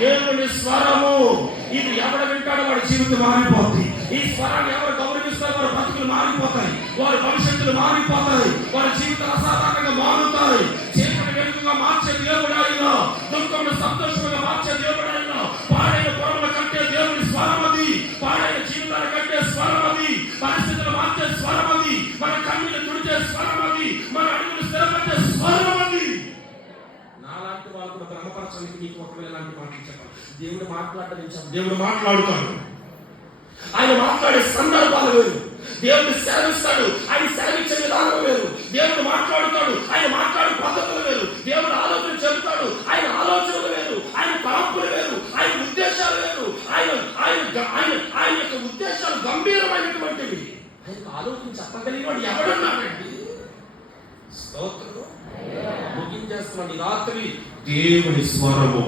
దేవుని స్వరము. ఇది ఎవరు వింటాడో వాడి జీవితం మారిపోతుంది. ఈ స్వరాన్ని ఎవరు గౌరవిస్తారో వారి బతుకులు మారిపోతాయి, వారి భవిష్యత్తులు మారిపోతాయి, వారి జీవితాలు అసాధారణంగా మారుతాయి. చీకటి వెలుగుగా మార్చే దేవుడు ఆయన, దుఃఖమును సంతోషంగా మార్చే దేవుడు ఆయన. పాడైన పొరముల కంటే దేవుని స్వరం అది, పాడైన జీవితాల కంటే స్వరం అది, పరిస్థితులు మార్చే స్వరం అది, మన కన్నులు తుడిచే స్వరం అది, మన అడుగులు స్థిరపరిచే స్వరం అది. నాలాంటి వాళ్ళు కూడా క్రమపరచడానికి మీకు ఒకవేళ ఇలాంటి మాటలు చెప్పాలి. దేవుడు మాట్లాడడం, దేవుడు మాట్లాడుతాడు. ఆయన మాట్లాడే సందర్భాలు వేరు, దేవుడు సేవిస్తాడు, ఆయన సేవించే విధానం వేరు. దేవుడు మాట్లాడుతాడు, ఆయన మాట్లాడే పద్ధతులు వేరు. దేవుడు ఆలోచన చెబుతాడు, ఆయన ఆలోచనలు వేరు, ఆయన తలంపులు వేరు, ఆయన ఉద్దేశాలు వేరు. ఆయన ఆయన ఆయన ఆయన యొక్క ఉద్దేశాలు గంభీరమైనటువంటివి. ఆయనకు ఆలోచన చెప్పగలిగిన వాడు ఎవడున్నాడండి? స్తోత్రం. ముగించేస్తున్నాడు. రాత్రి దేవుని స్వరము